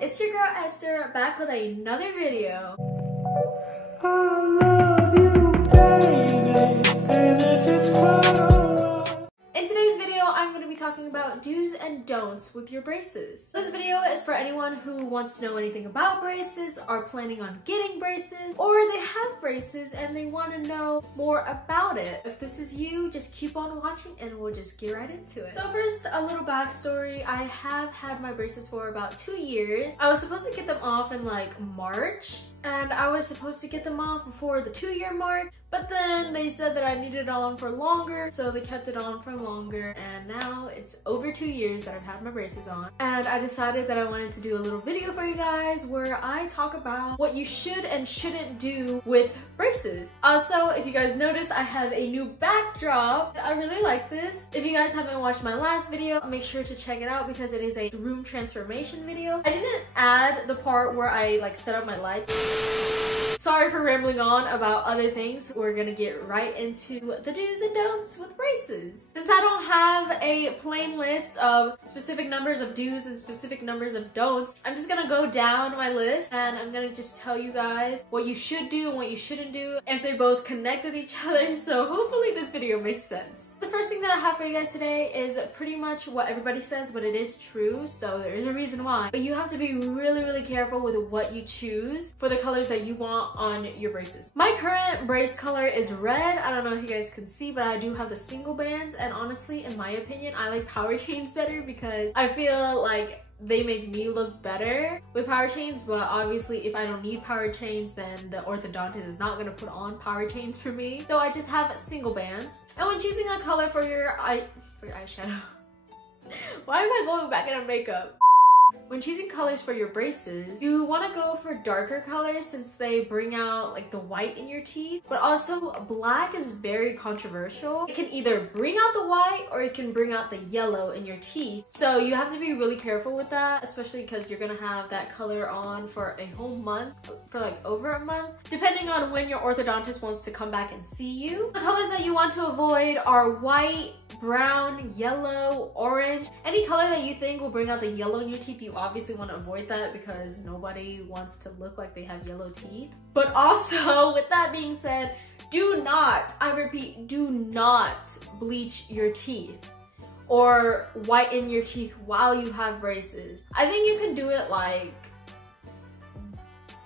it's your girl Esther back with another video. In today's video, I'm going to be talking about do's and don'ts with your braces. This video is for anyone who wants to know anything about braces, are planning on getting braces, or they have braces and they want to know more about it. If this is you, just keep on watching and we'll just get right into it. So first, a little backstory. I have had my braces for about 2 years. I was supposed to get them off in like March, and I was supposed to get them off before the 2-year mark, but then they said that I needed it on for longer, so they kept it on for longer, and now it's over 2 years that I've had my braces on. And I decided that I wanted to do a little video for you guys where I talk about what you should and shouldn't do with braces. Also, if you guys notice, I have a new backdrop. I really like this. If you guys haven't watched my last video, make sure to check it out because it is a room transformation video. I didn't add the part where I like set up my lights. Sorry for rambling on about other things. We're gonna get right into the do's and don'ts with braces. Since I don't have a plain list of specific numbers of do's and specific numbers of don'ts, I'm just gonna go down my list and I'm gonna just tell you guys what you should do and what you shouldn't do if they both connect with each other, so hopefully this video makes sense. The first thing that I have for you guys today is pretty much what everybody says, but it is true, so there is a reason why. But you have to be really careful with what you choose for the colors that you want on your braces. My current brace color is red. I don't know if you guys can see, but I do have the single bands, and honestly, in my opinion, I like power chains better because I feel like they make me look better with power chains. But obviously, if I don't need power chains, then the orthodontist is not gonna put on power chains for me. So I just have single bands. And when choosing a color for your eyeshadow, why am I going back into makeup? When choosing colors for your braces, you want to go for darker colors since they bring out like the white in your teeth, but also black is very controversial. It can either bring out the white or it can bring out the yellow in your teeth. So you have to be really careful with that, especially because you're gonna have that color on for a whole month, for like over a month, depending on when your orthodontist wants to come back and see you. The colors that you want to avoid are white, brown, yellow, orange. Any color that you think will bring out the yellow in your teeth, you obviously want to avoid that because nobody wants to look like they have yellow teeth. But also, with that being said, do not, I repeat, do not bleach your teeth or whiten your teeth while you have braces. I think you can do it like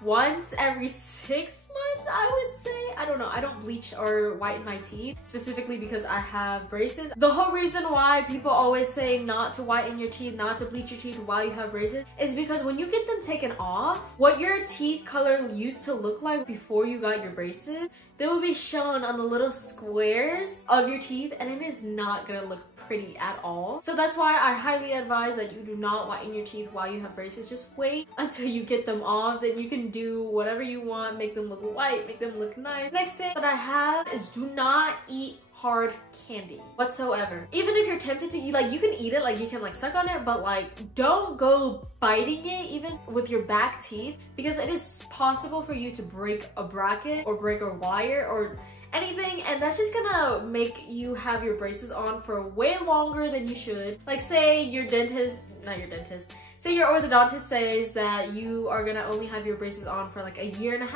once every 6 months, I would say. I don't know, I don't bleach or whiten my teeth specifically because I have braces. The whole reason why people always say not to whiten your teeth, not to bleach your teeth while you have braces is because when you get them taken off, what your teeth color used to look like before you got your braces, they will be shown on the little squares of your teeth, and it is not gonna look pretty at all. So that's why I highly advise that you do not whiten your teeth while you have braces. Just wait until you get them off, then you can do whatever you want, make them look white, make them look nice. Next thing that I have is do not eat hard candy whatsoever. Even if you're tempted to eat, like you can eat it, like you can like suck on it, but like don't go biting it even with your back teeth because it is possible for you to break a bracket or break a wire or anything, and that's just gonna make you have your braces on for way longer than you should. Like say your dentist, not your dentist, say your orthodontist says that you are gonna only have your braces on for like 1.5 years.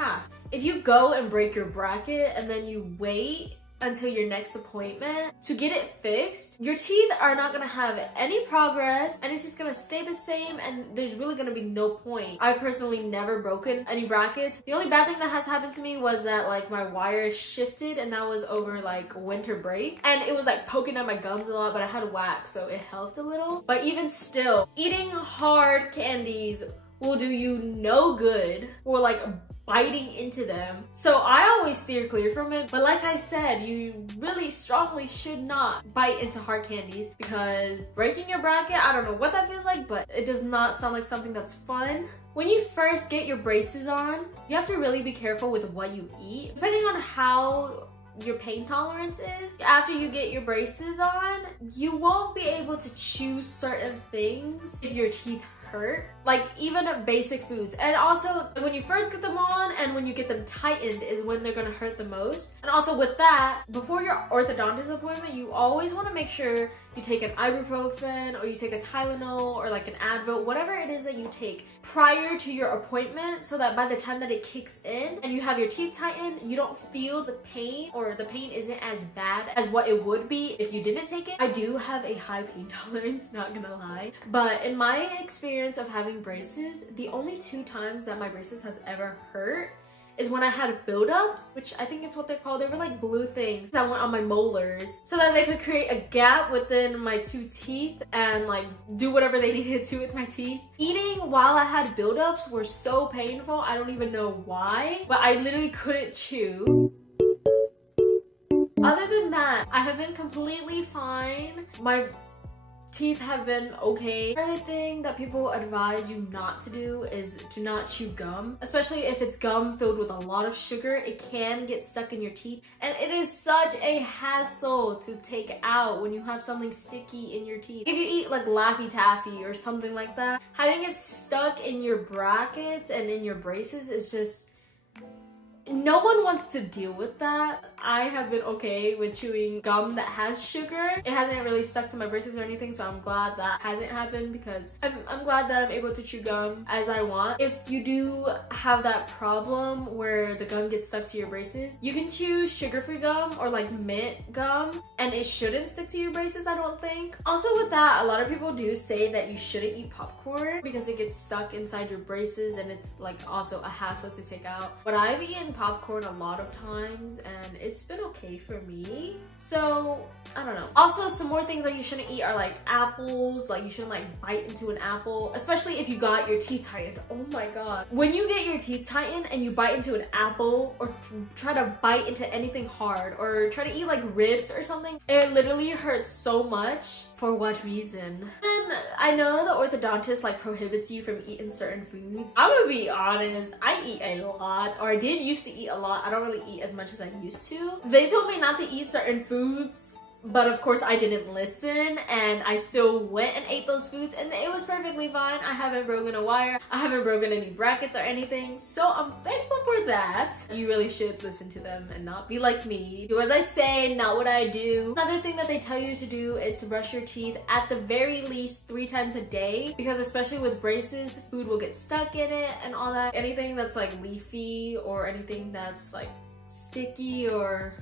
If you go and break your bracket and then you wait until your next appointment to get it fixed, your teeth are not gonna have any progress and it's just gonna stay the same, and there's really gonna be no point. I've personally never broken any brackets. The only bad thing that has happened to me was that like my wire shifted, and that was over like winter break, and it was like poking at my gums a lot, but I had wax so it helped a little. But even still, eating hard candies will do you no good, or like biting into them. So I always steer clear from it. But like I said, you really strongly should not bite into hard candies because breaking your bracket, I don't know what that feels like, but it does not sound like something that's fun. When you first get your braces on, you have to really be careful with what you eat. Depending on how your pain tolerance is, after you get your braces on, you won't be able to chew certain things if your teeth hurt, like even basic foods. And also when you first get them on and when you get them tightened is when they're gonna hurt the most. And also with that, before your orthodontist appointment, you always want to make sure you take an ibuprofen or you take a Tylenol or like an Advil, whatever it is that you take prior to your appointment, so that by the time that it kicks in and you have your teeth tightened, you don't feel the pain, or the pain isn't as bad as what it would be if you didn't take it. I do have a high pain tolerance, not gonna lie, but in my experience of having braces, the only 2 times that my braces has ever hurt is when I had buildups, which I think it's what they're called. They were like blue things that went on my molars so that they could create a gap within my 2 teeth and like do whatever they needed to with my teeth. Eating while I had buildups were so painful, I don't even know why, but I literally couldn't chew. Other than that, I have been completely fine. My teeth have been okay. Another thing that people advise you not to do is to not chew gum, especially if it's gum filled with a lot of sugar. It can get stuck in your teeth, and it is such a hassle to take out when you have something sticky in your teeth. If you eat like Laffy Taffy or something like that, having it stuck in your brackets and in your braces is just, no one wants to deal with that. I have been okay with chewing gum that has sugar. It hasn't really stuck to my braces or anything, so I'm glad that hasn't happened, because I'm glad that I'm able to chew gum as I want. If you do have that problem where the gum gets stuck to your braces, you can chew sugar-free gum or like mint gum, and it shouldn't stick to your braces, I don't think. Also with that, a lot of people do say that you shouldn't eat popcorn because it gets stuck inside your braces and it's like also a hassle to take out. But I've eaten popcorn a lot of times and it's been okay for me, so I don't know. Also, some more things that you shouldn't eat are like apples. Like you shouldn't like bite into an apple, especially if you got your teeth tightened. Oh my god, when you get your teeth tightened and you bite into an apple or try to bite into anything hard or try to eat like ribs or something, it literally hurts so much. For what reason? And I know the orthodontist like prohibits you from eating certain foods. I'm gonna be honest, I eat a lot, or I did used to eat a lot. I don't really eat as much as I used to. They told me not to eat certain foods, but of course I didn't listen and I still went and ate those foods, and it was perfectly fine. I haven't broken a wire, I haven't broken any brackets or anything, so I'm thankful for that. You really should listen to them and not be like me. Do as I say, not what I do. Another thing that they tell you to do is to brush your teeth at the very least 3 times a day, because especially with braces, food will get stuck in it and all that. Anything that's like leafy or anything that's like sticky or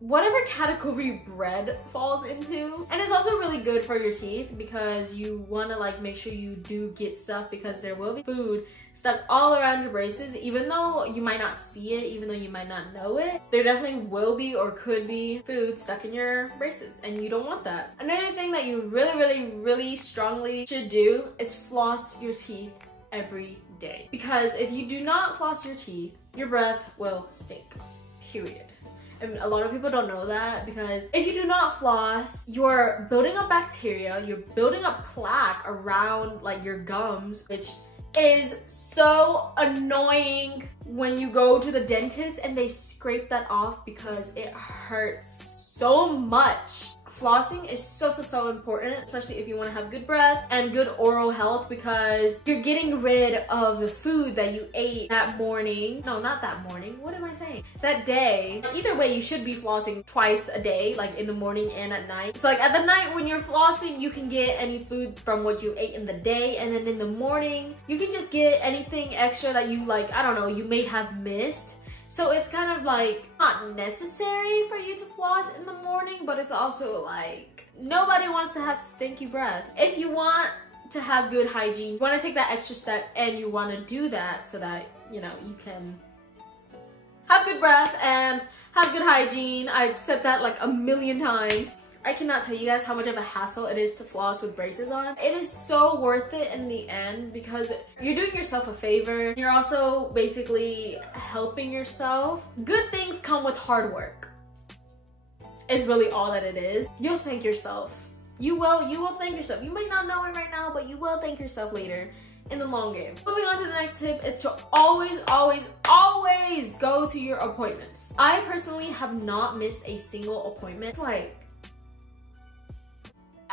whatever category bread falls into. And it's also really good for your teeth because you want to like make sure you do get stuff, because there will be food stuck all around your braces. Even though you might not see it, even though you might not know it, there definitely will be or could be food stuck in your braces, and you don't want that. Another thing that you really strongly should do is floss your teeth every day, because if you do not floss your teeth, your breath will stink, period. And a lot of people don't know that, because if you do not floss, you're building up bacteria, you're building up plaque around like your gums, which is so annoying when you go to the dentist and they scrape that off, because it hurts so much. Flossing is so important, especially if you want to have good breath and good oral health, because you're getting rid of the food that you ate that morning. No, not that morning. What am I saying? That day. Either way, you should be flossing twice a day, like in the morning and at night. So like at the night when you're flossing, you can get any food from what you ate in the day, and then in the morning, you can just get anything extra that you like, I don't know, you may have missed. So it's kind of like not necessary for you to floss in the morning, but it's also like nobody wants to have stinky breath. If you want to have good hygiene, you want to take that extra step and you want to do that so that, you know, you can have good breath and have good hygiene. I've said that like a million times. I cannot tell you guys how much of a hassle it is to floss with braces on. It is so worth it in the end, because you're doing yourself a favor. You're also basically helping yourself. Good things come with hard work, is really all that it is. You'll thank yourself. You will thank yourself. You may not know it right now, but you will thank yourself later in the long game. Moving on to the next tip is to always go to your appointments. I personally have not missed a single appointment. It's like,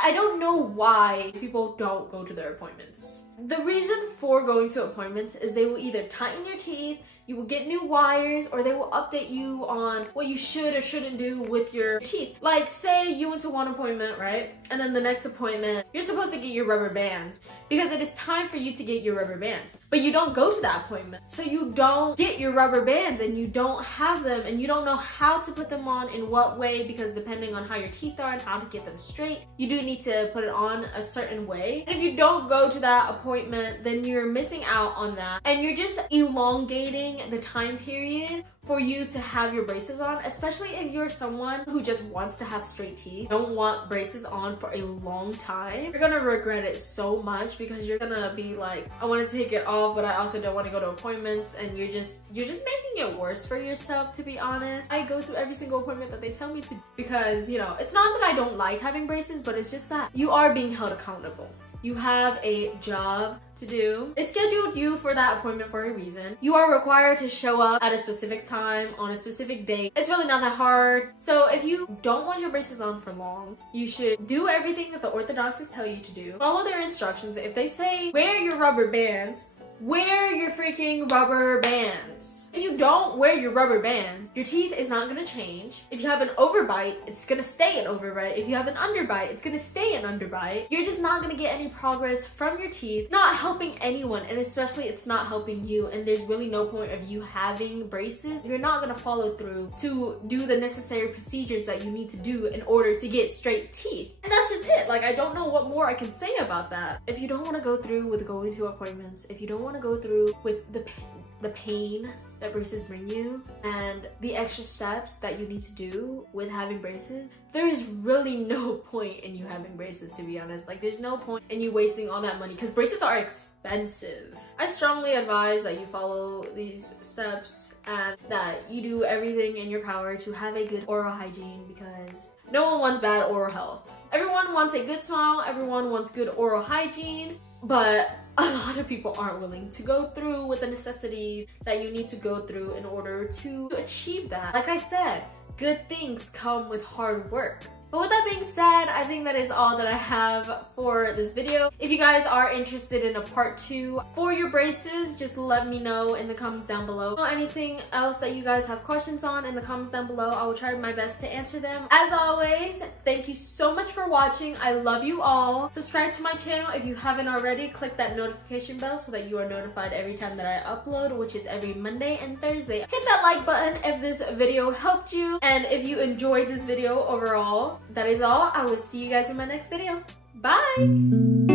I don't know why people don't go to their appointments. The reason for going to appointments is they will either tighten your teeth, you will get new wires, or they will update you on what you should or shouldn't do with your teeth. Like, say you went to one appointment, right? And then the next appointment, you're supposed to get your rubber bands because it is time for you to get your rubber bands. But you don't go to that appointment. So you don't get your rubber bands and you don't have them and you don't know how to put them on in what way, because depending on how your teeth are and how to get them straight, you do need to put it on a certain way. And if you don't go to that appointment, then you're missing out on that. And you're just elongating the time period for you to have your braces on, especially if you're someone who just wants to have straight teeth, don't want braces on for a long time. You're gonna regret it so much because you're gonna be like, I want to take it off, but I also don't want to go to appointments, and you're just making it worse for yourself, to be honest. I go to every single appointment that they tell me to because, you know, it's not that I don't like having braces, but it's just that you are being held accountable. You have a job to do. They scheduled you for that appointment for a reason. You are required to show up at a specific time on a specific date. It's really not that hard. So if you don't want your braces on for long, you should do everything that the orthodontists tell you to do. Follow their instructions. If they say wear your rubber bands, wear your freaking rubber bands. If you don't wear your rubber bands, your teeth is not gonna change. If you have an overbite, it's gonna stay an overbite. If you have an underbite, it's gonna stay an underbite. You're just not gonna get any progress from your teeth. It's not helping anyone, and especially it's not helping you, and there's really no point of you having braces. You're not gonna follow through to do the necessary procedures that you need to do in order to get straight teeth. And that's just it. Like, I don't know what more I can say about that. If you don't wanna go through with going to appointments, if you don't want to go through with the pain that braces bring you and the extra steps that you need to do with having braces, there is really no point in you having braces, to be honest. Like, there's no point in you wasting all that money because braces are expensive. I strongly advise that you follow these steps and that you do everything in your power to have a good oral hygiene, because no one wants bad oral health. Everyone wants a good smile, everyone wants good oral hygiene, but a lot of people aren't willing to go through with the necessities that you need to go through in order to achieve that. Like I said, good things come with hard work. But with that being said, I think that is all that I have for this video. If you guys are interested in a part 2 for your braces, just let me know in the comments down below. Anything else that you guys have questions on in the comments down below, I will try my best to answer them. As always, thank you so much for watching. I love you all. Subscribe to my channel if you haven't already. Click that notification bell so that you are notified every time that I upload, which is every Monday and Thursday. Hit that like button if this video helped you, and if you enjoyed this video overall. That is all. I will see you guys in my next video. Bye!